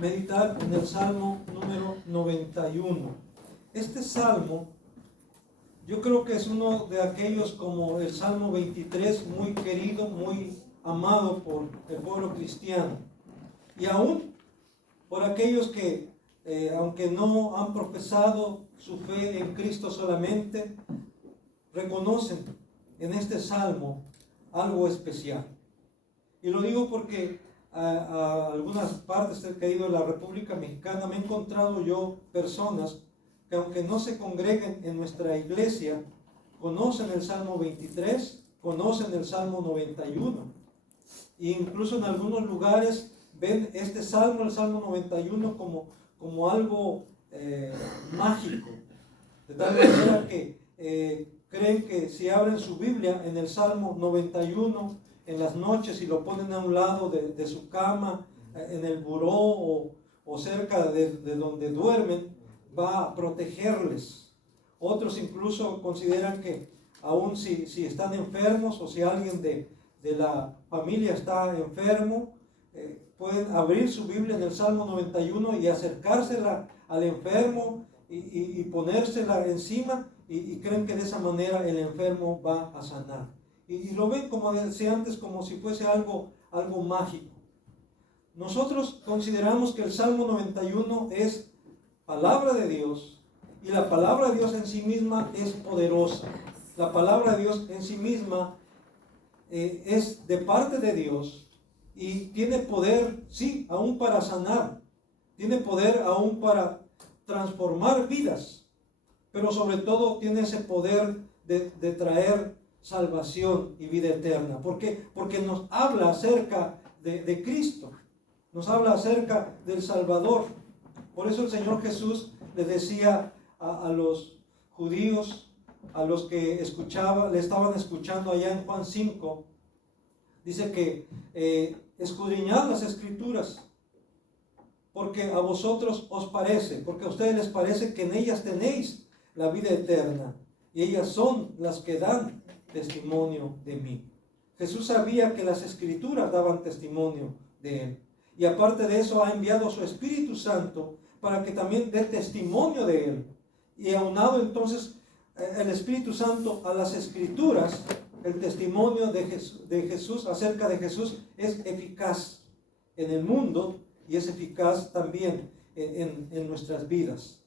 meditar en el Salmo número 91. Este salmo, yo creo que es uno de aquellos como el Salmo 23, muy querido, muy amado por el pueblo cristiano. Y aún por aquellos que, aunque no han profesado su fe en Cristo solamente, reconocen en este salmo algo especial. Y lo digo porque a algunas partes que he ido de la República Mexicana me he encontrado yo personas que, aunque no se congreguen en nuestra iglesia, conocen el Salmo 23, conocen el Salmo 91. E incluso en algunos lugares ven este salmo, el Salmo 91, como algo mágico. De tal manera que creen que si abren su Biblia en el Salmo 91 en las noches y lo ponen a un lado de su cama, en el buró o cerca de donde duermen, va a protegerles. Otros incluso consideran que aun si están enfermos o si alguien de la familia está enfermo, pueden abrir su Biblia en el Salmo 91 y acercársela al enfermo y ponérsela encima y creen que de esa manera el enfermo va a sanar. Y lo ven, como decía antes, como si fuese algo mágico. Nosotros consideramos que el Salmo 91 es palabra de Dios, y la palabra de Dios en sí misma es poderosa. La palabra de Dios en sí misma es de parte de Dios y tiene poder, sí, aún para sanar, tiene poder aún para transformar vidas, pero sobre todo tiene ese poder de traer salvación y vida eterna. ¿Por qué? Porque nos habla acerca de Cristo, nos habla acerca del Salvador. Por eso el Señor Jesús le decía a los judíos, a los que le estaban escuchando allá en Juan 5, dice que escudriñad las Escrituras, porque a vosotros os parece, porque a ustedes les parece que en ellas tenéis la vida eterna, y ellas son las que dan testimonio de mí. Jesús sabía que las Escrituras daban testimonio de él, y aparte de eso ha enviado su Espíritu Santo para que también dé testimonio de él. Y aunado entonces el Espíritu Santo a las Escrituras, el testimonio de Jesús acerca de Jesús es eficaz en el mundo y es eficaz también en nuestras vidas.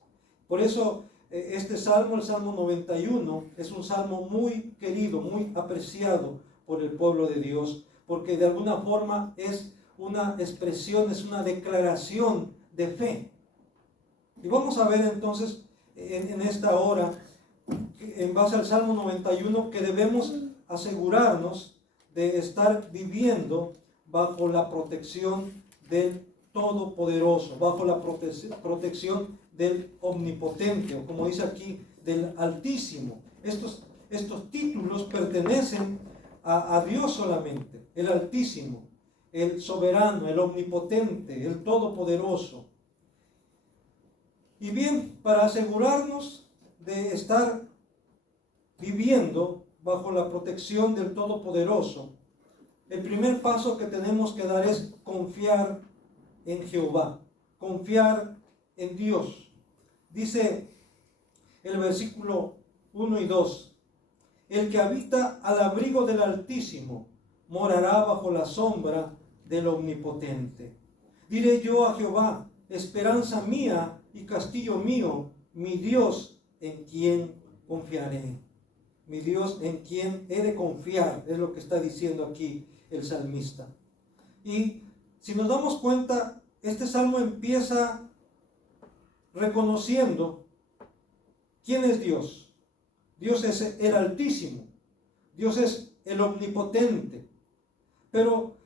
Por eso este salmo, el Salmo 91, es un salmo muy querido, muy apreciado por el pueblo de Dios, porque de alguna forma es una expresión, es una declaración de fe. Y vamos a ver entonces en esta hora, en base al Salmo 91, que debemos asegurarnos de estar viviendo bajo la protección del Todopoderoso, bajo la protección del Omnipotente, o como dice aquí, del Altísimo. Estos títulos pertenecen a Dios solamente, el Altísimo, el Soberano, el Omnipotente, el Todopoderoso. Y bien, para asegurarnos de estar viviendo bajo la protección del Todopoderoso, el primer paso que tenemos que dar es confiar en Jehová, confiar en Dios. Dice el versículo 1 y 2, el que habita al abrigo del Altísimo morará bajo la sombra del Omnipotente. Diré yo a Jehová, esperanza mía y castillo mío, mi Dios en quien confiaré. Mi Dios en quien he de confiar, es lo que está diciendo aquí el salmista. Y si nos damos cuenta, este salmo empieza reconociendo quién es Dios. Dios es el Altísimo, Dios es el Omnipotente, pero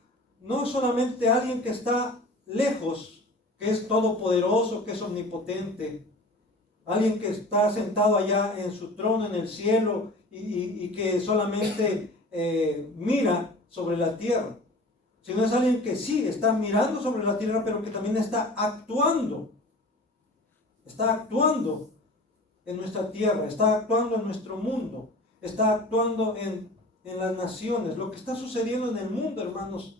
no solamente alguien que está lejos, que es todopoderoso, que es omnipotente, alguien que está sentado allá en su trono en el cielo y que solamente mira sobre la tierra, sino es alguien que sí está mirando sobre la tierra, pero que también está actuando en nuestra tierra, está actuando en nuestro mundo, está actuando en las naciones. Lo que está sucediendo en el mundo, hermanos,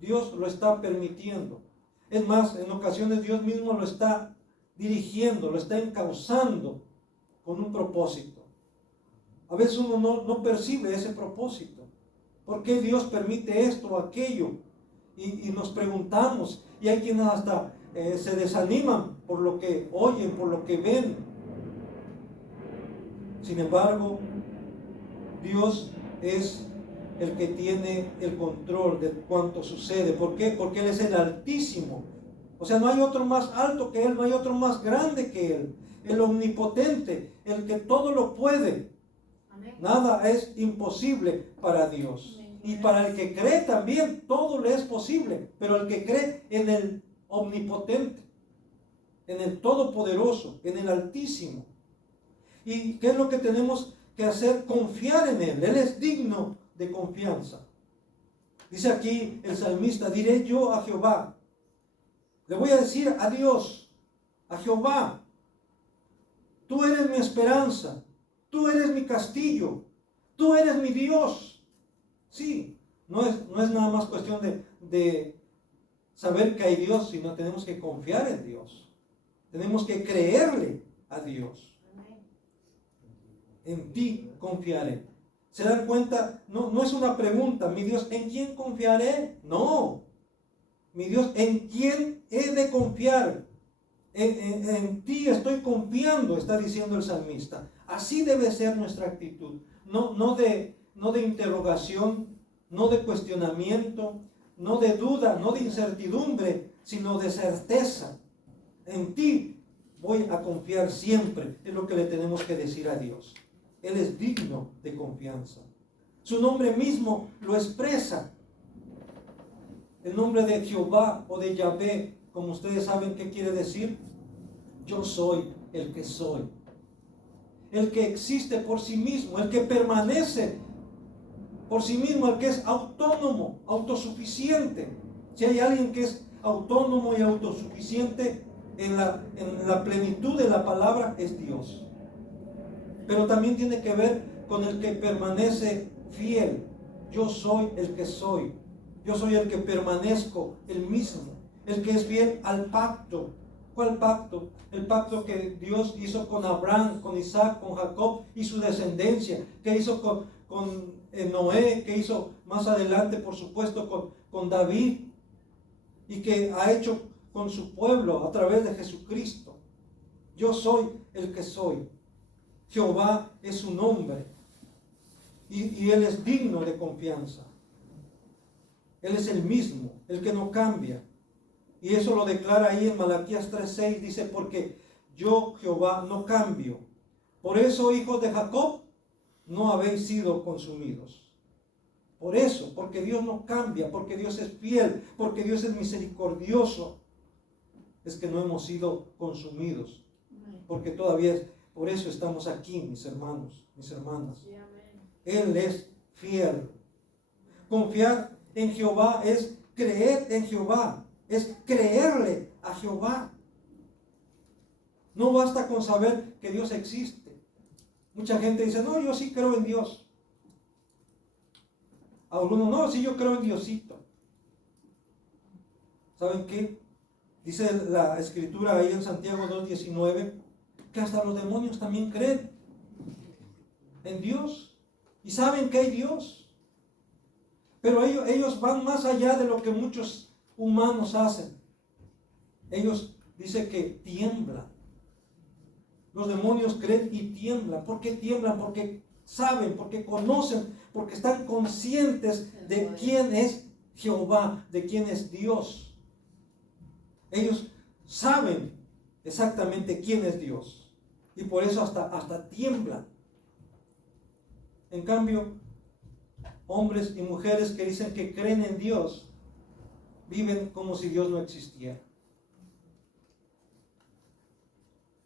Dios lo está permitiendo. Es más, en ocasiones Dios mismo lo está dirigiendo, lo está encauzando con un propósito. A veces uno no percibe ese propósito. ¿Por qué Dios permite esto o aquello? Y nos preguntamos, y hay quienes hasta se desaniman por lo que oyen, por lo que ven. Sin embargo, Dios es el que tiene el control de cuanto sucede. ¿Por qué? Porque Él es el Altísimo. O sea, no hay otro más alto que Él, no hay otro más grande que Él. El omnipotente, el que todo lo puede. Amén. Nada es imposible para Dios. Amén. Y para el que cree también, todo le es posible. Pero el que cree en el omnipotente, en el todopoderoso, en el Altísimo. ¿Y qué es lo que tenemos que hacer? Confiar en Él. Él es digno de confianza. Dice aquí el salmista: diré yo a Jehová. Le voy a decir a Dios, a Jehová: tú eres mi esperanza, tú eres mi castillo, tú eres mi Dios. Sí, no es nada más cuestión de saber que hay Dios, sino tenemos que confiar en Dios. Tenemos que creerle a Dios. En ti confiaré. ¿Se dan cuenta? No es una pregunta, mi Dios, ¿en quién confiaré? No. Mi Dios, ¿en quién he de confiar? En ti estoy confiando, está diciendo el salmista. Así debe ser nuestra actitud. No de interrogación, no de cuestionamiento, no de duda, no de incertidumbre, sino de certeza. En ti voy a confiar siempre, es lo que le tenemos que decir a Dios. Él es digno de confianza. Su nombre mismo lo expresa. El nombre de Jehová o de Yahvé, como ustedes saben qué quiere decir, yo soy el que soy. El que existe por sí mismo, el que permanece por sí mismo, el que es autónomo, autosuficiente. Si hay alguien que es autónomo y autosuficiente en la plenitud de la palabra, es Dios. Pero también tiene que ver con el que permanece fiel. Yo soy el que soy. Yo soy el que permanezco el mismo. El que es fiel al pacto. ¿Cuál pacto? El pacto que Dios hizo con Abraham, con Isaac, con Jacob y su descendencia. Que hizo con Noé, que hizo más adelante, por supuesto, con David. Y que ha hecho con su pueblo a través de Jesucristo. Yo soy el que soy. Jehová es su nombre. Y Él es digno de confianza. Él es el mismo, el que no cambia. Y eso lo declara ahí en Malaquías 3:6. Dice: porque yo, Jehová, no cambio. Por eso, hijos de Jacob, no habéis sido consumidos. Por eso, porque Dios no cambia, porque Dios es fiel, porque Dios es misericordioso, es que no hemos sido consumidos. Porque todavía por eso estamos aquí, mis hermanos, mis hermanas. Él es fiel. Confiar en Jehová es creer en Jehová, es creerle a Jehová. No basta con saber que Dios existe. Mucha gente dice: no, yo sí creo en Dios. Algunos: no, sí, yo creo en Diosito. ¿Saben qué? Dice la escritura ahí en Santiago 2:19, que hasta los demonios también creen en Dios y saben que hay Dios. Pero ellos van más allá de lo que muchos humanos hacen. Ellos dicen que tiemblan. Los demonios creen y tiemblan. ¿Por qué tiemblan? Porque saben, porque conocen, porque están conscientes de quién es Jehová, de quién es Dios. Ellos saben exactamente quién es Dios. Y por eso hasta tiemblan. En cambio, hombres y mujeres que dicen que creen en Dios, viven como si Dios no existiera.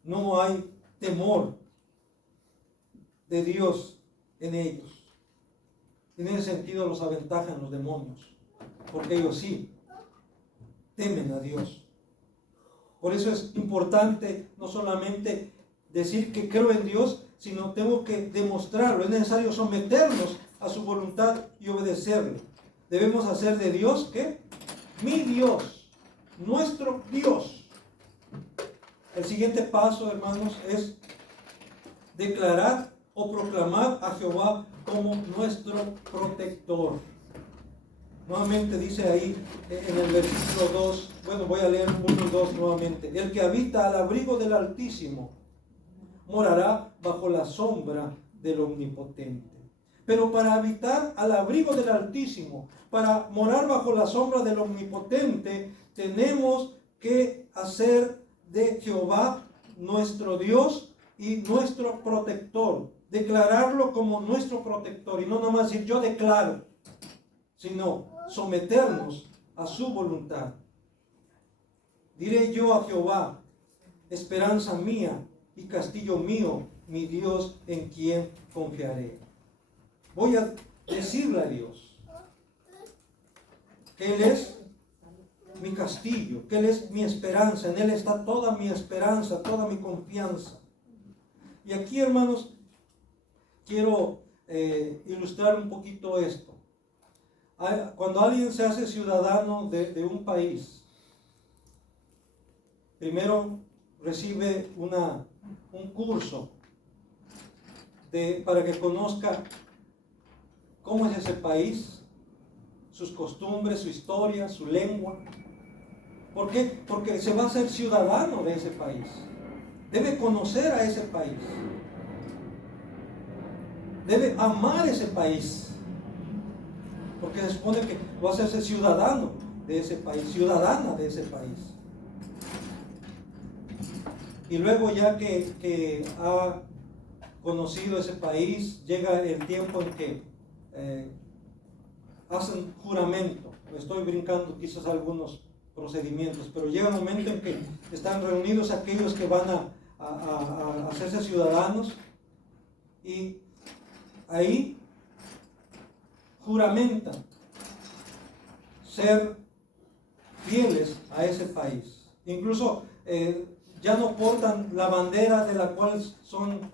No hay temor de Dios en ellos. En ese sentido los aventajan los demonios, porque ellos sí temen a Dios. Por eso es importante no solamente decir que creo en Dios, sino tengo que demostrarlo. Es necesario someternos a su voluntad y obedecerle. Debemos hacer de Dios, ¿qué? Mi Dios, nuestro Dios. El siguiente paso, hermanos, es declarar o proclamar a Jehová como nuestro protector. Nuevamente dice ahí en el versículo 2, bueno, voy a leer 1 y 2 nuevamente. El que habita al abrigo del Altísimo morará bajo la sombra del Omnipotente. Pero para habitar al abrigo del Altísimo, para morar bajo la sombra del Omnipotente, tenemos que hacer de Jehová nuestro Dios y nuestro protector. Declararlo como nuestro protector. Y no nomás decir yo declaro, sino someternos a su voluntad. Diré yo a Jehová, esperanza mía y castillo mío, mi Dios en quien confiaré. Voy a decirle a Dios que Él es mi castillo, que Él es mi esperanza, en Él está toda mi esperanza, toda mi confianza. Y aquí, hermanos, quiero ilustrar un poquito esto. Cuando alguien se hace ciudadano de un país, primero recibe un curso para que conozca cómo es ese país, sus costumbres, su historia, su lengua. ¿Por qué? Porque se va a ser ciudadano de ese país. Debe conocer a ese país. Debe amar ese país. Porque se supone que va a hacerse ciudadano de ese país, ciudadana de ese país. Y luego ya que ha conocido ese país, llega el tiempo en que hacen juramento. Estoy brincando quizás algunos procedimientos, pero llega un momento en que están reunidos aquellos que van a hacerse ciudadanos y ahí juramentan ser fieles a ese país. Incluso ya no portan la bandera de la cual son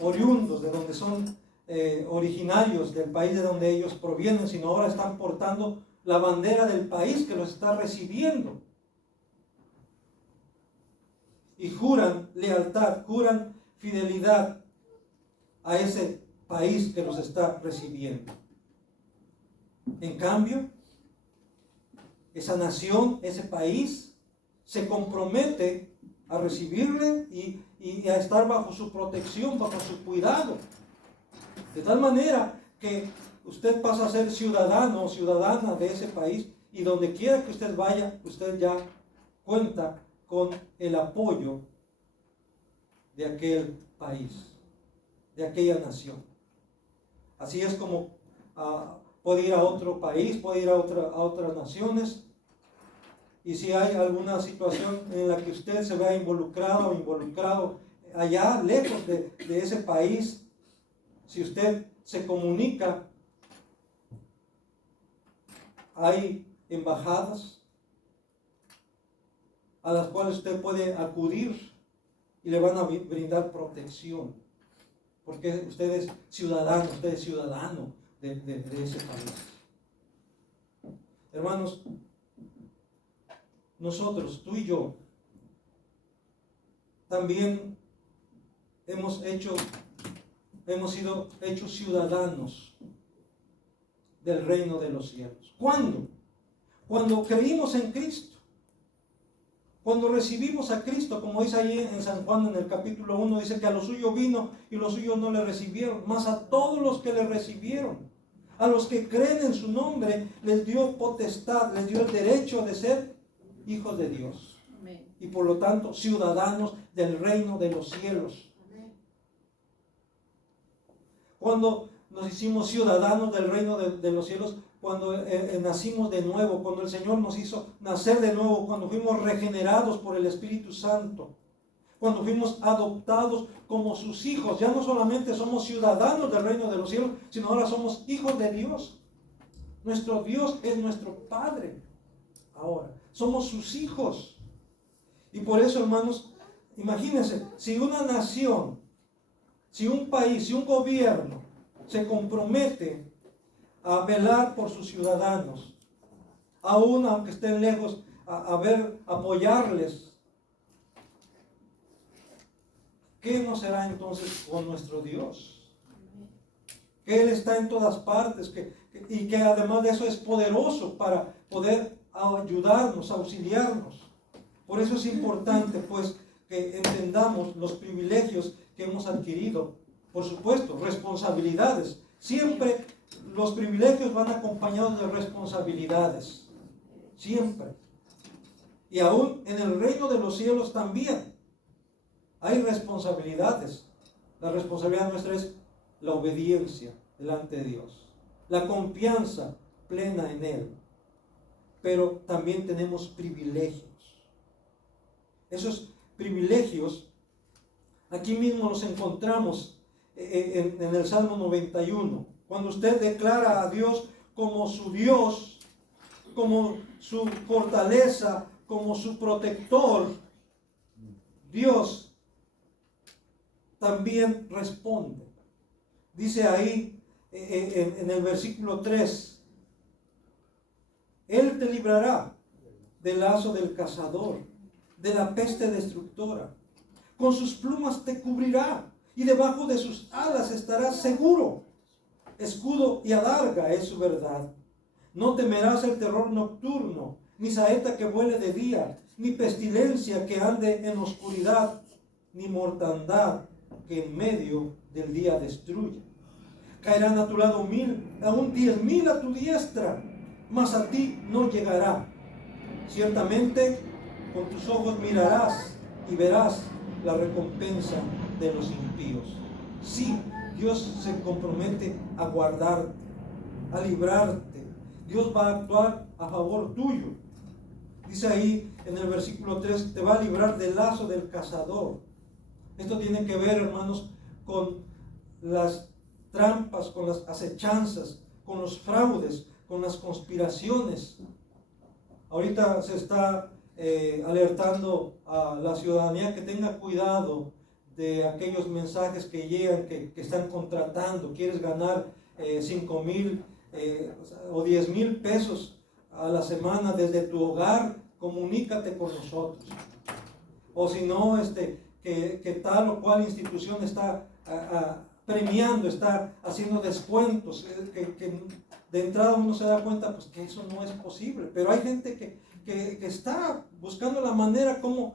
oriundos, de donde son originarios del país de donde ellos provienen, sino ahora están portando la bandera del país que los está recibiendo. Y juran lealtad, juran fidelidad a ese país que los está recibiendo. En cambio, esa nación, ese país, se compromete a recibirle y a estar bajo su protección, bajo su cuidado. De tal manera que usted pasa a ser ciudadano o ciudadana de ese país y donde quiera que usted vaya, usted ya cuenta con el apoyo de aquel país, de aquella nación. Así es como puede ir a otro país, puede ir a otras naciones, y si hay alguna situación en la que usted se vea involucrado o involucrado allá, lejos de ese país, si usted se comunica, hay embajadas a las cuales usted puede acudir y le van a brindar protección, porque usted es ciudadano de ese país. Hermanos, nosotros, tú y yo, también hemos sido hechos ciudadanos del reino de los cielos. ¿Cuándo? Cuando creímos en Cristo. Cuando recibimos a Cristo, como dice ahí en San Juan en el capítulo 1, dice que a los suyos vino y los suyos no le recibieron, mas a todos los que le recibieron, a los que creen en su nombre, les dio potestad, les dio el derecho de ser hijos de Dios. Amén. Y por lo tanto, ciudadanos del reino de los cielos. Amén. Cuando nos hicimos ciudadanos del reino de los cielos, cuando nacimos de nuevo, cuando el Señor nos hizo nacer de nuevo, cuando fuimos regenerados por el Espíritu Santo, cuando fuimos adoptados como sus hijos, ya no solamente somos ciudadanos del reino de los cielos, sino ahora somos hijos de Dios. Nuestro Dios es nuestro Padre. Ahora, somos sus hijos. Y por eso, hermanos, imagínense, si una nación, si un país, si un gobierno se compromete a velar por sus ciudadanos, aún aunque estén lejos, apoyarles. ¿Qué no será entonces con nuestro Dios? Que Él está en todas partes y que además de eso es poderoso para poder ayudarnos, auxiliarnos. Por eso es importante pues que entendamos los privilegios que hemos adquirido. Por supuesto, responsabilidades. Siempre los privilegios van acompañados de responsabilidades. Siempre. Y aún en el reino de los cielos también hay responsabilidades. La responsabilidad nuestra es la obediencia delante de Dios, la confianza plena en Él. Pero también tenemos privilegios. Esos privilegios, aquí mismo los encontramos en el Salmo 91. Cuando usted declara a Dios como su Dios, como su fortaleza, como su protector, Dios también responde. Dice ahí en el versículo 3, Él te librará del lazo del cazador, de la peste destructora. Con sus plumas te cubrirá y debajo de sus alas estarás seguro. Escudo y adarga es su verdad. No temerás el terror nocturno, ni saeta que vuele de día, ni pestilencia que ande en oscuridad, ni mortandad que en medio del día destruye. Caerán a tu lado 1000, aún 10,000 a tu diestra, mas a ti no llegará. Ciertamente con tus ojos mirarás y verás la recompensa de los impíos. Sí, Dios se compromete a guardarte, a librarte. Dios va a actuar a favor tuyo. Dice ahí en el versículo 3, te va a librar del lazo del cazador. Esto tiene que ver, hermanos, con las trampas, con las acechanzas, con los fraudes, con las conspiraciones. Ahorita se está alertando a la ciudadanía que tenga cuidado de aquellos mensajes que llegan, que están contratando. Quieres ganar 5,000 o 10,000 pesos a la semana desde tu hogar, comunícate con nosotros. O si no, que tal o cual institución está premiando, está haciendo descuentos, que de entrada uno se da cuenta pues que eso no es posible, pero hay gente que está buscando la manera cómo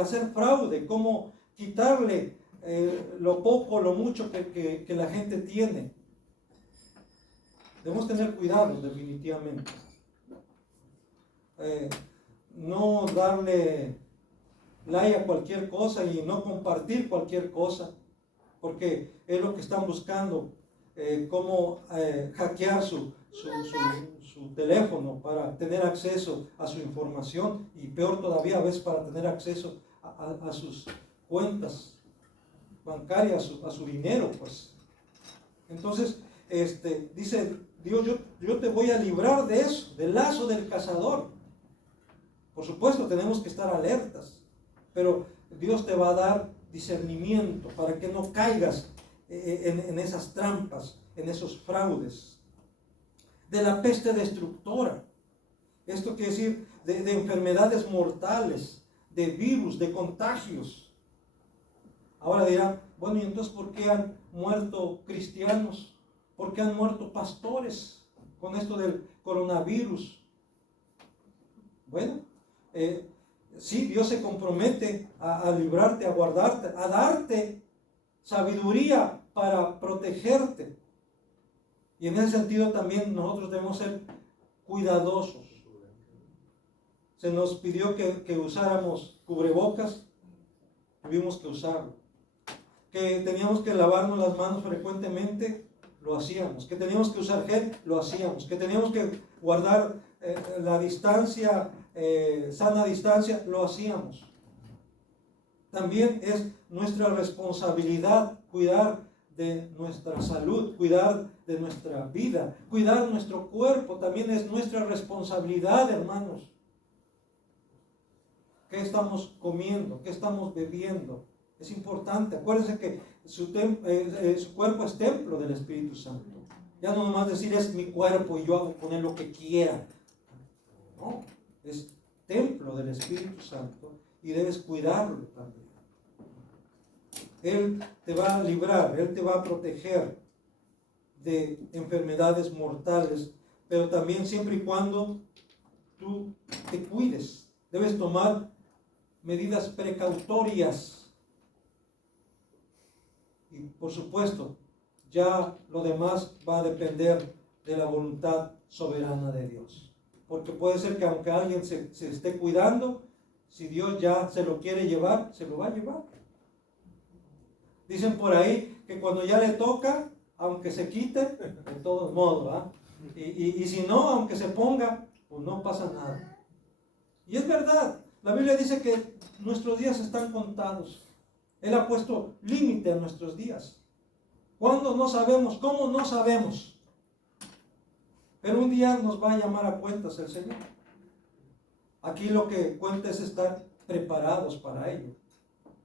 hacer fraude, cómo quitarle lo poco, lo mucho que la gente tiene. Debemos tener cuidado definitivamente. No darle like a cualquier cosa y no compartir cualquier cosa, porque es lo que están buscando, cómo hackear su teléfono para tener acceso a su información, y peor todavía a veces para tener acceso a sus cuentas bancarias, a su dinero, pues. Entonces, dice Dios, yo te voy a librar de eso, del lazo del cazador. Por supuesto, tenemos que estar alertas, pero Dios te va a dar discernimiento para que no caigas en esas trampas, en esos fraudes. De la peste destructora. Esto quiere decir de enfermedades mortales, de virus, de contagios. Ahora dirán, bueno, ¿y entonces por qué han muerto cristianos? ¿Por qué han muerto pastores con esto del coronavirus? Bueno, sí, Dios se compromete a librarte, a guardarte, a darte sabiduría para protegerte. Y en ese sentido también nosotros debemos ser cuidadosos. Se nos pidió que usáramos cubrebocas, tuvimos que usarlo. Que teníamos que lavarnos las manos frecuentemente, lo hacíamos. Que teníamos que usar gel, lo hacíamos. Que teníamos que guardar la distancia, sana distancia, lo hacíamos. También es nuestra responsabilidad cuidar de nuestra salud, cuidar de nuestra vida, cuidar nuestro cuerpo, también es nuestra responsabilidad, hermanos. ¿Qué estamos comiendo? ¿Qué estamos bebiendo? Es importante. Acuérdense que su cuerpo es templo del Espíritu Santo. Ya no nomás decir es mi cuerpo y yo hago con él lo que quiera. No. es templo del Espíritu Santo y debes cuidarlo también. Él te va a librar, Él te va a proteger de enfermedades mortales, pero también siempre y cuando tú te cuides. Debes tomar medidas precautorias. Y por supuesto, ya lo demás va a depender de la voluntad soberana de Dios. Porque puede ser que aunque alguien se esté cuidando, si Dios ya se lo quiere llevar, se lo va a llevar. Dicen por ahí que cuando ya le toca, aunque se quite, de todos modos, ¿verdad? Y si no, aunque se ponga, pues no pasa nada. Y es verdad, la Biblia dice que nuestros días están contados. Él ha puesto límite a nuestros días. ¿Cuándo? No sabemos. ¿Cómo? No sabemos. Pero un día nos va a llamar a cuentas el Señor. Aquí lo que cuenta es estar preparados para ello.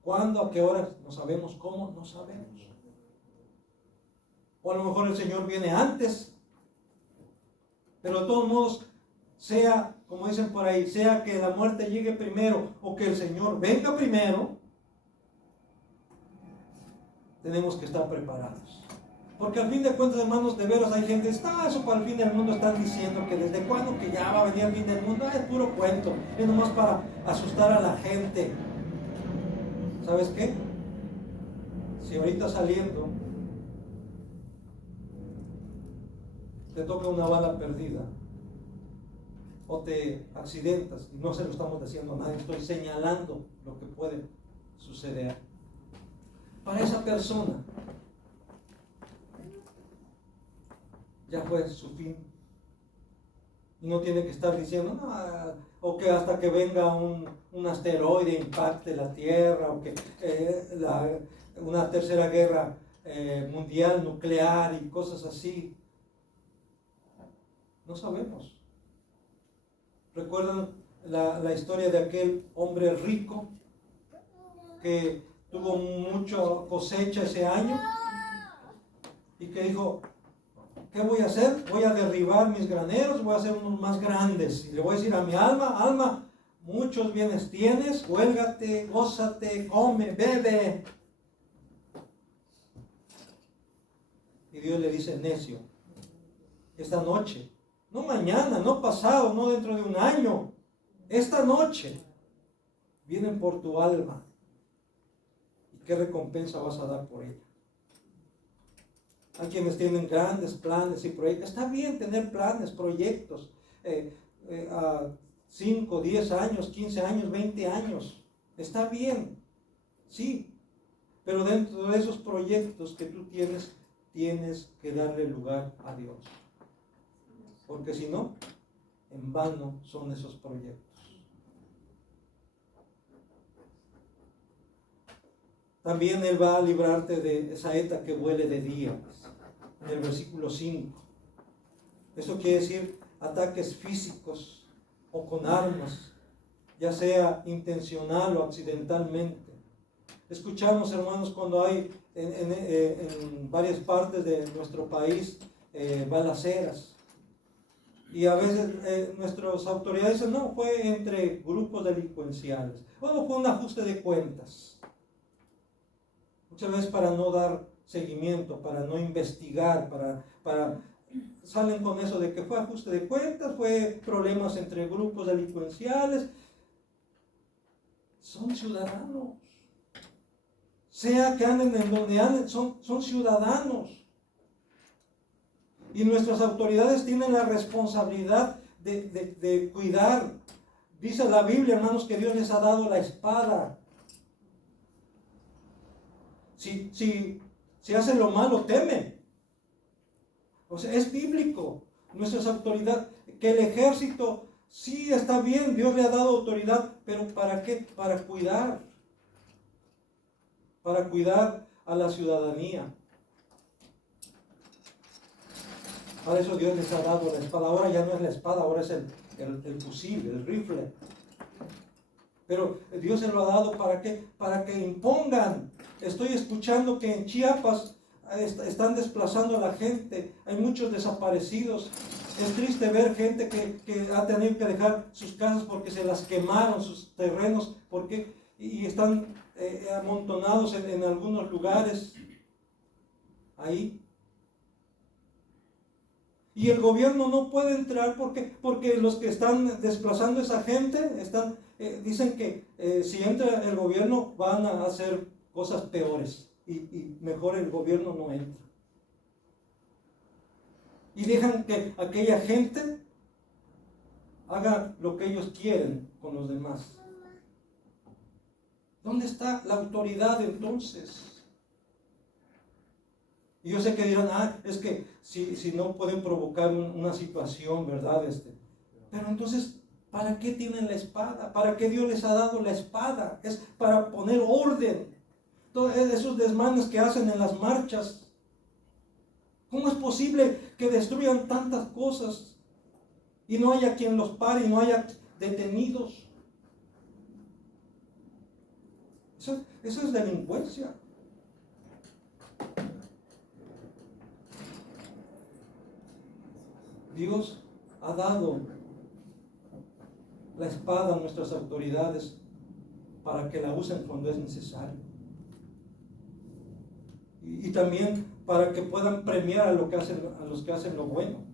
¿Cuándo? ¿A qué horas? No sabemos. ¿Cómo? No sabemos. O a lo mejor el Señor viene antes. Pero de todos modos, sea, como dicen por ahí, sea que la muerte llegue primero o que el Señor venga primero, tenemos que estar preparados. Porque al fin de cuentas, hermanos, de veras hay gente, eso para el fin del mundo están diciendo que desde cuándo que ya va a venir el fin del mundo, es puro cuento, es nomás para asustar a la gente. ¿Sabes qué? Si ahorita saliendo te toca una bala perdida o te accidentas, y no se lo estamos diciendo a nadie, estoy señalando lo que puede suceder. Para esa persona ya fue su fin. Y no tiene que estar diciendo, no, o que hasta que venga un asteroide impacte la Tierra, o que una tercera guerra mundial, nuclear y cosas así. No sabemos. ¿Recuerdan la historia de aquel hombre rico que tuvo mucha cosecha ese año y que dijo, ¿qué voy a hacer? Voy a derribar mis graneros, voy a hacer unos más grandes. Y le voy a decir a mi alma, alma, muchos bienes tienes, huélgate, gózate, come, bebe. Y Dios le dice, necio, esta noche, no mañana, no pasado, no dentro de un año, esta noche vienen por tu alma. ¿Y qué recompensa vas a dar por ella? Hay quienes tienen grandes planes y proyectos. Está bien tener planes, proyectos, a 5, 10 años, 15 años, 20 años. Está bien, sí. Pero dentro de esos proyectos que tú tienes, tienes que darle lugar a Dios. Porque si no, en vano son esos proyectos. También Él va a librarte de esa saeta que huele de día. En el versículo 5. Eso quiere decir ataques físicos o con armas, ya sea intencional o accidentalmente. Escuchamos, hermanos, cuando hay en varias partes de nuestro país balaceras. Y a veces nuestras autoridades dicen, no, fue entre grupos delincuenciales. Bueno, fue un ajuste de cuentas. Muchas veces para no dar seguimiento, para no investigar, para salen con eso de que fue ajuste de cuentas, fue problemas entre grupos delincuenciales. Son ciudadanos. Sea que anden en donde anden, son ciudadanos. Y nuestras autoridades tienen la responsabilidad de cuidar. Dice la Biblia, hermanos, que Dios les ha dado la espada. Si hacen lo malo, temen. O sea, es bíblico. Nuestras autoridades, que el ejército, sí está bien, Dios le ha dado autoridad, pero ¿para qué? Para cuidar a la ciudadanía. Para eso Dios les ha dado la espada. Ahora ya no es la espada, ahora es el fusil, el rifle. Pero Dios se lo ha dado ¿para qué? Para que impongan. Estoy escuchando que en Chiapas están desplazando a la gente. Hay muchos desaparecidos. Es triste ver gente que ha tenido que dejar sus casas porque se las quemaron, sus terrenos, y están amontonados en algunos lugares ahí. Y el gobierno no puede entrar porque los que están desplazando a esa gente dicen que si entra el gobierno van a hacer cosas peores y mejor el gobierno no entra. Y dejan que aquella gente haga lo que ellos quieren con los demás. ¿Dónde está la autoridad entonces? Y yo sé que dirán, es que si no pueden provocar una situación, ¿verdad? Pero entonces, ¿para qué tienen la espada? ¿Para qué Dios les ha dado la espada? Es para poner orden. Todos esos desmanes que hacen en las marchas. ¿Cómo es posible que destruyan tantas cosas y no haya quien los pare y no haya detenidos? Eso es delincuencia. Dios ha dado la espada a nuestras autoridades para que la usen cuando es necesario. Y también para que puedan premiar a los que hacen lo bueno.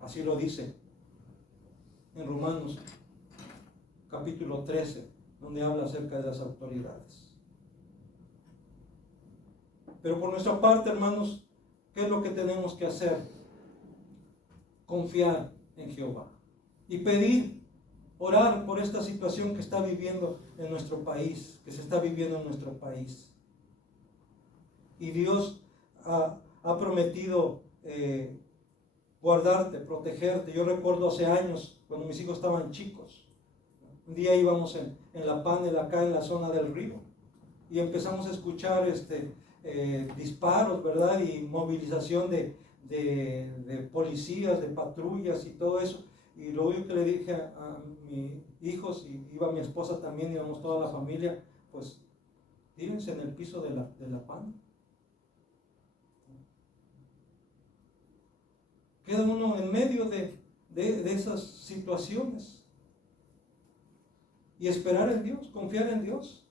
Así lo dice en Romanos capítulo 13, donde habla acerca de las autoridades. Pero por nuestra parte, hermanos, ¿qué es lo que tenemos que hacer? Confiar en Jehová y pedir, orar por esta situación que está viviendo en nuestro país, que se está viviendo en nuestro país. Y Dios ha prometido guardarte, protegerte. Yo recuerdo hace años, cuando mis hijos estaban chicos, un día íbamos en La Panel, acá en la zona del río, y empezamos a escuchar disparos, ¿verdad? Y movilización de policías, de patrullas y todo eso. Y lo único que le dije a mis hijos, y iba mi esposa también, íbamos toda la familia, pues tírense en el piso de la pan. Queda uno en medio de esas situaciones. Y esperar en Dios, confiar en Dios,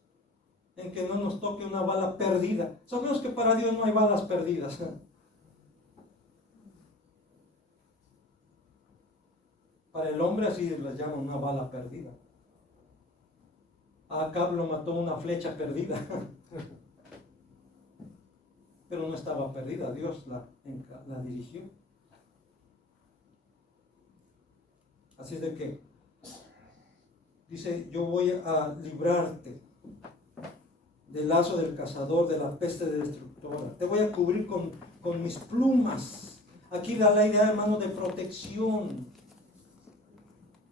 en que no nos toque una bala perdida. Sabemos que para Dios no hay balas perdidas. Para el hombre así les llaman una bala perdida. A Acab lo mató una flecha perdida. Pero no estaba perdida, Dios la dirigió. Así es de que dice, yo voy a librarte del lazo del cazador, de la peste destructora. Te voy a cubrir con mis plumas. Aquí da la idea, hermano, de protección.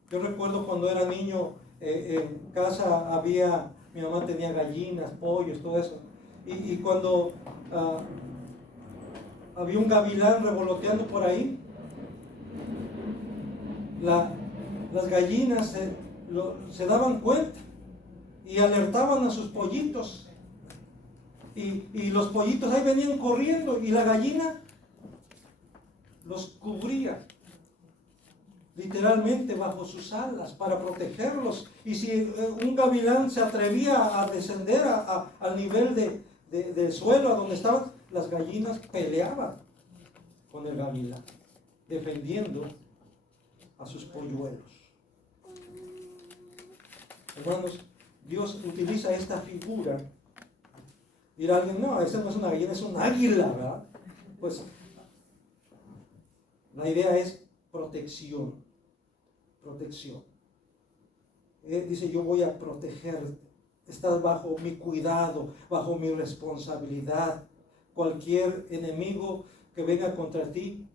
Yo recuerdo cuando era niño, en casa mi mamá tenía gallinas, pollos, todo eso. Y cuando había un gavilán revoloteando por ahí, las gallinas se daban cuenta y alertaban a sus pollitos. Y los pollitos ahí venían corriendo y la gallina los cubría literalmente bajo sus alas para protegerlos. Y si un gavilán se atrevía a descender al nivel del suelo a donde estaban, las gallinas peleaban con el gavilán, defendiendo a sus polluelos. Hermanos, Dios utiliza esta figura. Dirá alguien, no, esa no es una gallina, es un águila, ¿verdad? Pues la idea es protección. Dice, yo voy a protegerte. Estás bajo mi cuidado, bajo mi responsabilidad. Cualquier enemigo que venga contra ti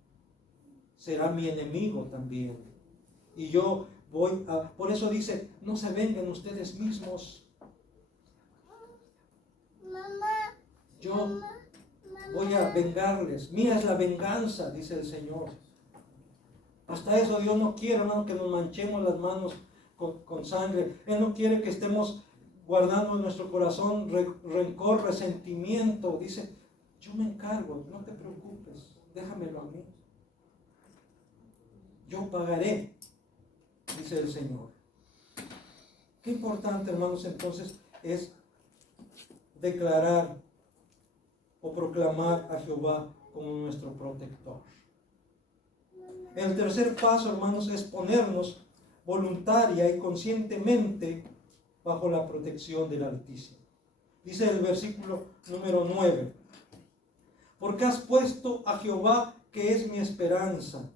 será mi enemigo también. Y yo por eso dice, no se vengan ustedes mismos. Yo voy a vengarles. Mía es la venganza, dice el Señor. Hasta eso Dios no quiere, hermano, que nos manchemos las manos con sangre. Él no quiere que estemos guardando en nuestro corazón rencor, resentimiento. Dice, Yo me encargo, no te preocupes, déjamelo a mí. Yo pagaré, dice el Señor. Qué importante, hermanos, entonces es declarar o proclamar a Jehová como nuestro protector. El tercer paso, hermanos, es ponernos voluntaria y conscientemente bajo la protección del Altísimo. Dice el versículo número 9: porque has puesto a Jehová, que es mi esperanza,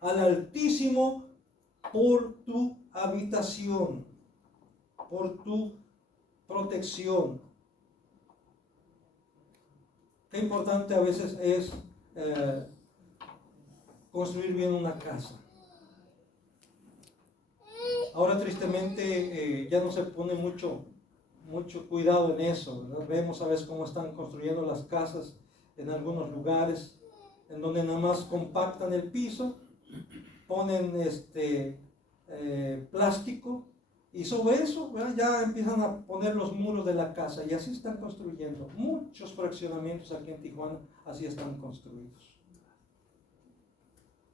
al Altísimo por tu habitación, por tu protección. Qué importante a veces es construir bien una casa. Ahora tristemente ya no se pone mucho cuidado en eso, ¿verdad? Vemos a veces cómo están construyendo las casas en algunos lugares, en donde nada más compactan el piso, ponen plástico, y sobre eso, ¿verdad?, ya empiezan a poner los muros de la casa, y así están construyendo. Muchos fraccionamientos aquí en Tijuana así están construidos.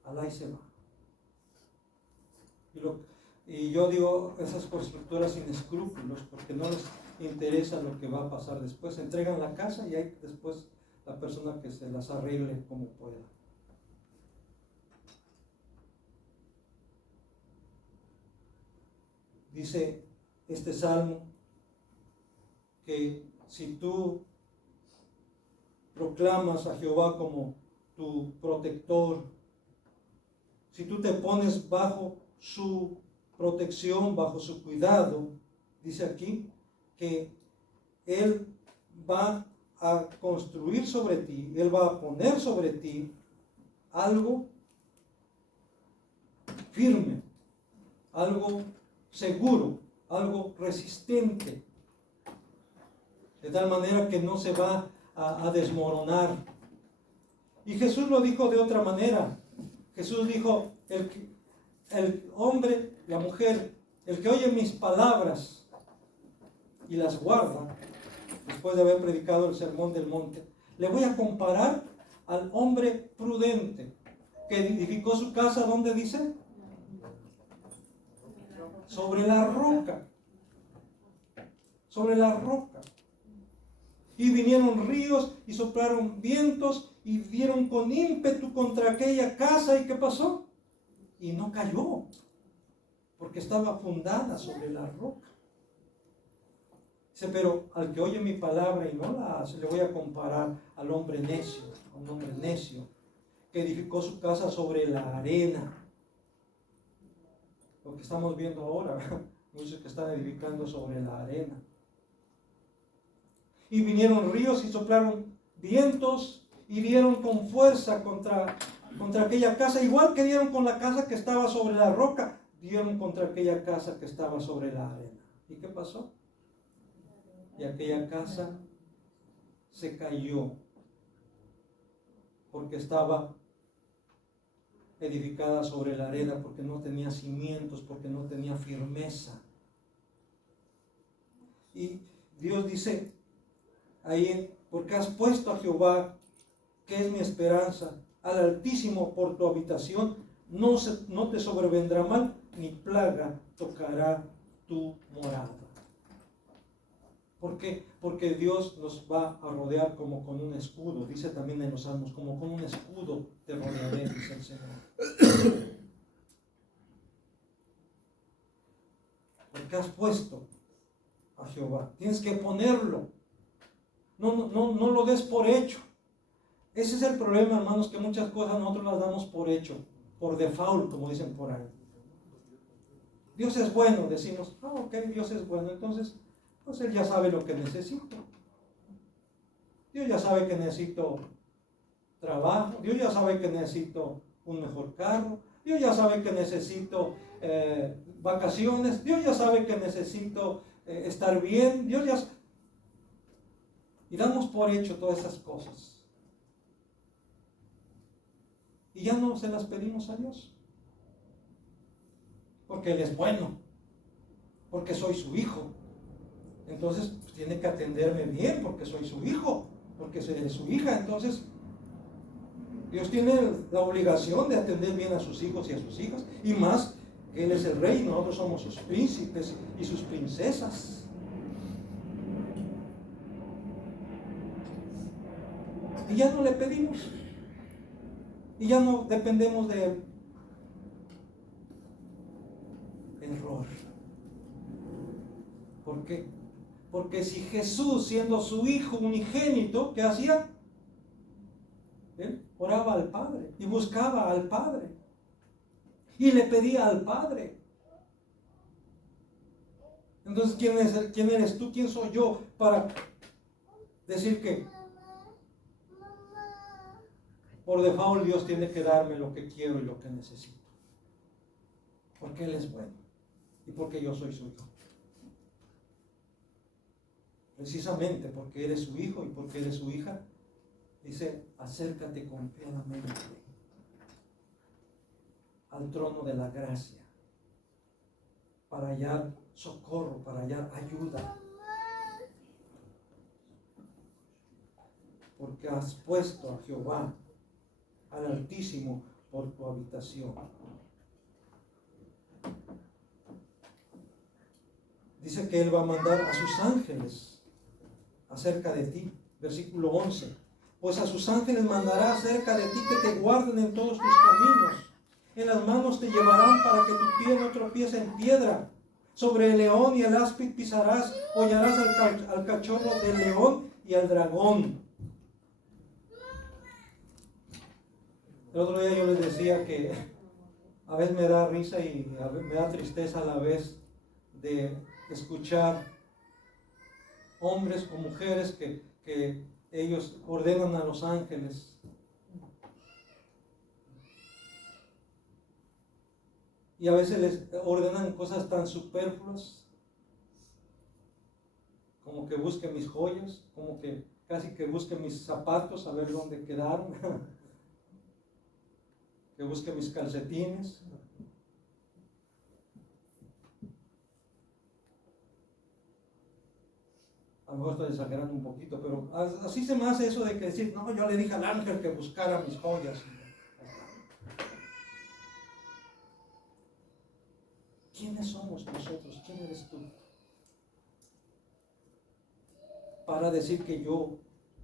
Alá y se va. Y yo digo, esas constructoras sin escrúpulos, porque no les interesa lo que va a pasar después. Entregan la casa y hay después la persona que se las arregle como pueda. Dice este salmo que si tú proclamas a Jehová como tu protector, si tú te pones bajo su protección, bajo su cuidado, dice aquí que Él va a construir sobre ti, Él va a poner sobre ti algo firme, algo seguro, algo resistente, de tal manera que no se va a desmoronar. Y Jesús lo dijo de otra manera. Jesús dijo, el hombre, la mujer, el que oye mis palabras y las guarda, después de haber predicado el sermón del monte, le voy a comparar al hombre prudente que edificó su casa, ¿dónde dice? Sobre la roca. Sobre la roca. Y vinieron ríos y soplaron vientos y dieron con ímpetu contra aquella casa. ¿Y qué pasó? Y no cayó, porque estaba fundada sobre la roca. Dice, pero al que oye mi palabra y no la hace, le voy a comparar al hombre necio, a un hombre necio, que edificó su casa sobre la arena. Lo que estamos viendo ahora, muchos que están edificando sobre la arena. Y vinieron ríos y soplaron vientos y dieron con fuerza contra aquella casa, igual que dieron con la casa que estaba sobre la roca, dieron contra aquella casa que estaba sobre la arena. ¿Y qué pasó? Y aquella casa se cayó porque estaba edificada sobre la arena, porque no tenía cimientos, porque no tenía firmeza. Y Dios dice ahí, porque has puesto a Jehová, que es mi esperanza, al Altísimo por tu habitación, no te sobrevendrá mal, ni plaga tocará tu morada. ¿Por qué? Porque Dios nos va a rodear como con un escudo. Dice también en los Salmos, como con un escudo te rodearé, dice el Señor. Porque has puesto a Jehová. Tienes que ponerlo. No lo des por hecho. Ese es el problema, hermanos, que muchas cosas nosotros las damos por hecho, por default, como dicen por ahí. Dios es bueno, decimos, ok, Dios es bueno, entonces pues Él ya sabe lo que necesito. Dios ya sabe que necesito trabajo, Dios ya sabe que necesito un mejor carro, Dios ya sabe que necesito vacaciones, Dios ya sabe que necesito estar bien, Dios ya... Y damos por hecho todas esas cosas. Y ya no se las pedimos a Dios. Porque Él es bueno. Porque soy su hijo. Entonces pues, tiene que atenderme bien porque soy su hijo. porque es su hija. Entonces Dios tiene la obligación de atender bien a sus hijos y a sus hijas, y más que Él es el rey y nosotros somos sus príncipes y sus princesas. Y ya no le pedimos, y ya no dependemos de Él. Error. ¿Por qué? Porque si Jesús, siendo su Hijo unigénito, ¿qué hacía? Él oraba al Padre y buscaba al Padre y le pedía al Padre. Entonces, ¿quién eres tú? ¿Quién soy yo para decir que por default Dios tiene que darme lo que quiero y lo que necesito? Porque Él es bueno y porque yo soy su hijo. Precisamente porque eres su hijo y porque eres su hija, dice, acércate confiadamente al trono de la gracia para hallar socorro, para hallar ayuda. Porque has puesto a Jehová, al Altísimo, por tu habitación. Dice que Él va a mandar a sus ángeles acerca de ti. Versículo 11. Pues a sus ángeles mandará acerca de ti que te guarden en todos tus caminos. En las manos te llevarán para que tu pie no tropiece en piedra. Sobre el león y el áspid pisarás, hollarás al cachorro del león y al dragón. El otro día yo les decía que a veces me da risa y me da tristeza a la vez de escuchar hombres o mujeres que ellos ordenan a los ángeles. Y a veces les ordenan cosas tan superfluas, como que busque mis joyas, como que casi que busque mis zapatos a ver dónde quedaron, que busque mis calcetines. A lo mejor estoy exagerando un poquito, pero así se me hace eso de que decir, no, yo le dije al ángel que buscara mis joyas. ¿Quiénes somos nosotros? ¿Quién eres tú? Para decir que yo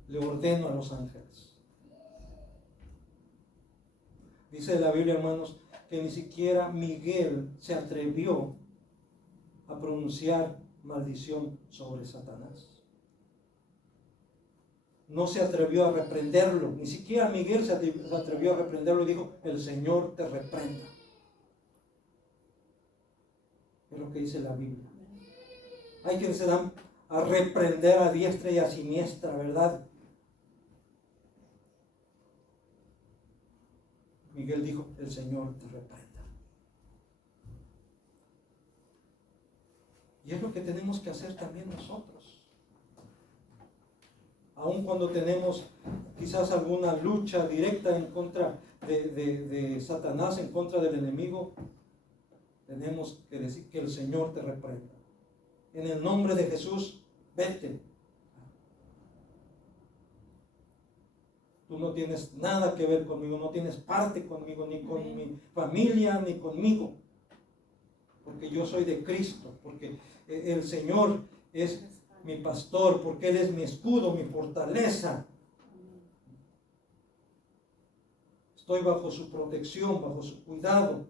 le ordeno a los ángeles. Dice la Biblia, hermanos, que ni siquiera Miguel se atrevió a pronunciar maldición sobre Satanás. No se atrevió a reprenderlo, ni siquiera Miguel se atrevió a reprenderlo y dijo, el Señor te reprenda. Es lo que dice la Biblia. Hay quienes se dan a reprender a diestra y a siniestra, ¿verdad? Miguel dijo, el Señor te reprenda. Y es lo que tenemos que hacer también nosotros. Aun cuando tenemos quizás alguna lucha directa en contra de Satanás, en contra del enemigo, tenemos que decir que el Señor te reprenda. En el nombre de Jesús, vete. Tú no tienes nada que ver conmigo, no tienes parte conmigo, ni con mi familia, ni conmigo. Porque yo soy de Cristo, porque el Señor es mi pastor, porque Él es mi escudo, mi fortaleza. Estoy bajo su protección, bajo su cuidado.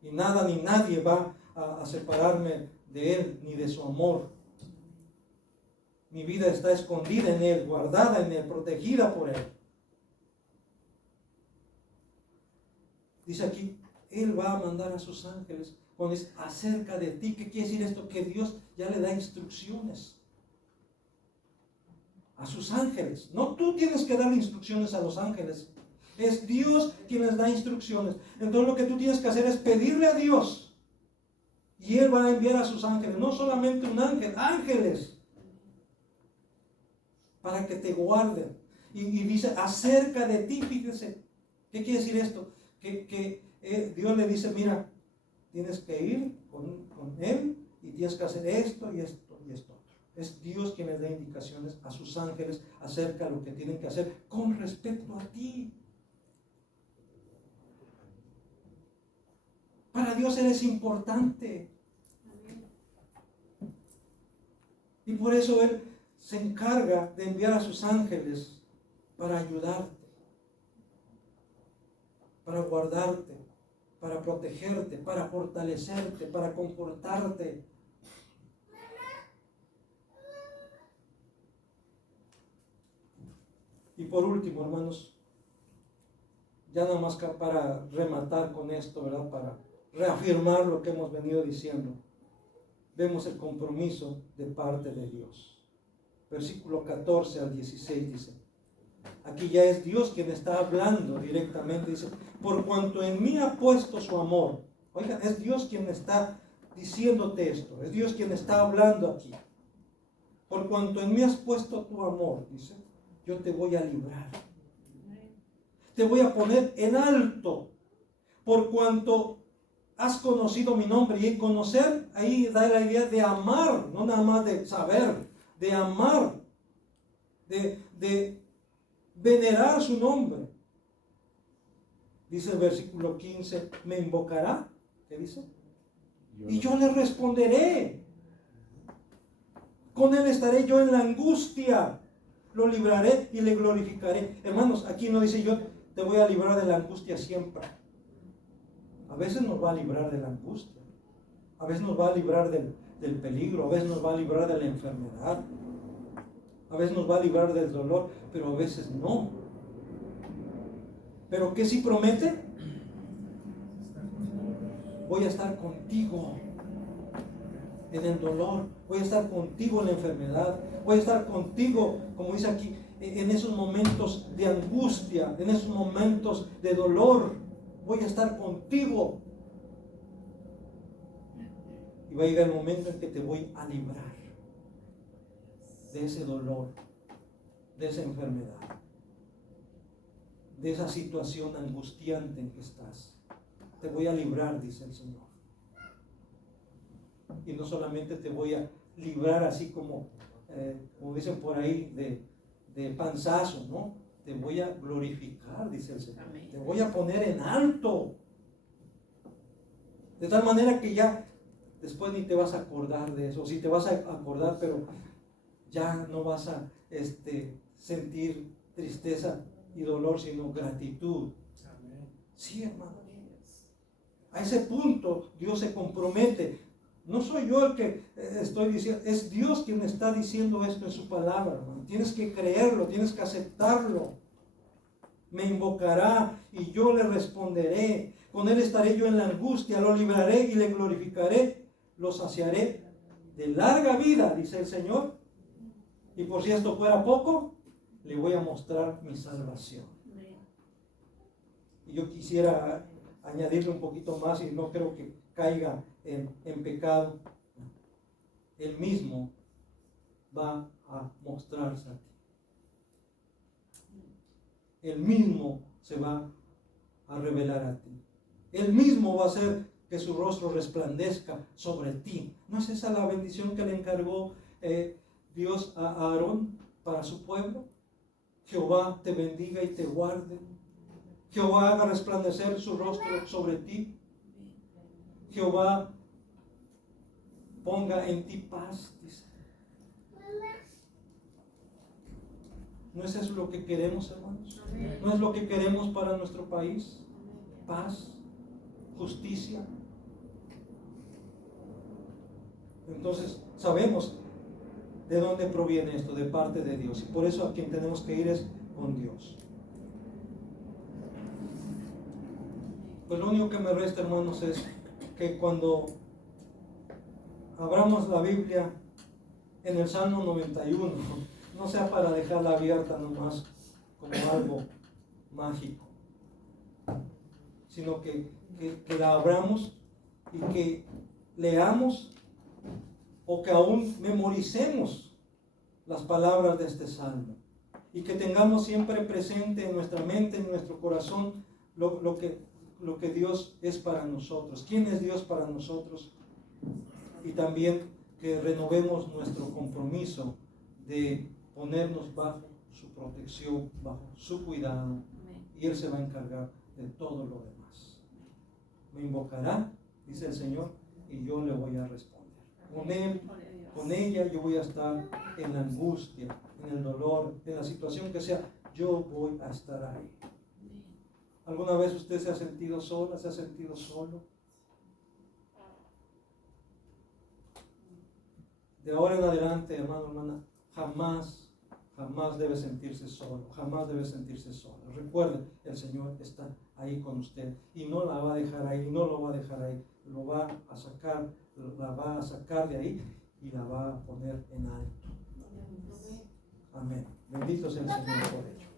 Y nada ni nadie va a separarme de Él, ni de su amor. Mi vida está escondida en Él, guardada en Él, protegida por Él. Dice aquí, Él va a mandar a sus ángeles cuando dice acerca de ti. ¿Qué quiere decir esto? Que Dios ya le da instrucciones a sus ángeles. No tú tienes que darle instrucciones a los ángeles. Es Dios quien les da instrucciones. Entonces lo que tú tienes que hacer es pedirle a Dios. Y Él va a enviar a sus ángeles. No solamente un ángel, ángeles. Para que te guarden. Y dice acerca de ti, fíjese. ¿Qué quiere decir esto? Que Dios le dice, mira, tienes que ir con Él y tienes que hacer esto y esto y esto otro. Es Dios quien les da indicaciones a sus ángeles acerca de lo que tienen que hacer con respecto a ti. Para Dios eres importante. Y por eso Él se encarga de enviar a sus ángeles para ayudarte, para guardarte, para protegerte, para fortalecerte, para confortarte. Y por último, hermanos, ya nada más para rematar con esto, ¿verdad? Para reafirmar lo que hemos venido diciendo. Vemos el compromiso de parte de Dios. Versículo 14 al 16 dice, aquí ya es Dios quien está hablando directamente, dice, por cuanto en mí ha puesto su amor. Oigan, es Dios quien está diciéndote esto, es Dios quien está hablando aquí. Por cuanto en mí has puesto tu amor, dice, yo te voy a librar. Te voy a poner en alto, por cuanto has conocido mi nombre. Y conocer, ahí da la idea de amar, no nada más de saber, de amar, de venerar su nombre. Dice el versículo 15, me invocará, ¿qué dice? Y yo le responderé. Con él estaré yo en la angustia. Lo libraré y le glorificaré. Hermanos, aquí no dice yo te voy a librar de la angustia siempre. A veces nos va a librar de la angustia. A veces nos va a librar del peligro. A veces nos va a librar de la enfermedad. A veces nos va a librar del dolor, pero a veces no. ¿Pero qué sí promete? Voy a estar contigo en el dolor, voy a estar contigo en la enfermedad, voy a estar contigo, como dice aquí, en esos momentos de angustia, en esos momentos de dolor, voy a estar contigo. Y va a llegar el momento en que te voy a librar de ese dolor, de esa enfermedad, de esa situación angustiante en que estás. Te voy a librar, dice el Señor. Y no solamente te voy a librar así como dicen por ahí, de panzazo, ¿no? Te voy a glorificar, dice el Señor. Amén. Te voy a poner en alto. De tal manera que ya después ni te vas a acordar de eso. Sí te vas a acordar, pero ya no vas a sentir tristeza y dolor, sino gratitud. Amén. Sí, hermano. A ese punto Dios se compromete. No soy yo el que estoy diciendo, es Dios quien está diciendo esto en su palabra, hermano. Tienes que creerlo, tienes que aceptarlo. Me invocará y yo le responderé. Con él estaré yo en la angustia, lo libraré y le glorificaré. Lo saciaré de larga vida, dice el Señor. Y por si esto fuera poco, le voy a mostrar mi salvación. Y yo quisiera añadirle un poquito más, y no creo que caiga en pecado. Él mismo va a mostrarse a ti. Él mismo se va a revelar a ti. Él mismo va a hacer que su rostro resplandezca sobre ti. ¿No es esa la bendición que le encargó Dios a Aarón para su pueblo? Jehová te bendiga y te guarde. Jehová haga resplandecer su rostro sobre ti. Jehová ponga en ti paz, dice. ¿No es eso lo que queremos, hermanos? ¿No es lo que queremos para nuestro país? Paz, justicia. Entonces, sabemos de dónde proviene esto, de parte de Dios. Y por eso a quien tenemos que ir es con Dios. Pues lo único que me resta, hermanos, es que cuando abramos la Biblia en el Salmo 91, no sea para dejarla abierta nomás como algo mágico, sino que la abramos y que leamos o que aún memoricemos las palabras de este Salmo y que tengamos siempre presente en nuestra mente, en nuestro corazón, lo que Dios es para nosotros, quién es Dios para nosotros, y también que renovemos nuestro compromiso de ponernos bajo su protección, bajo su cuidado, y Él se va a encargar de todo lo demás. Me invocará, dice el Señor, y yo le voy a responder. Con Él, con ella, yo voy a estar en la angustia, en el dolor, en la situación que sea, yo voy a estar ahí. ¿Alguna vez usted se ha sentido sola, se ha sentido solo? De ahora en adelante, hermano, hermana, jamás debe sentirse solo, jamás debe sentirse sola. Recuerde, el Señor está ahí con usted y no la va a dejar ahí, no lo va a dejar ahí, lo va a sacar, la va a sacar de ahí y la va a poner en alto. Amén. Bendito sea el Señor por ello.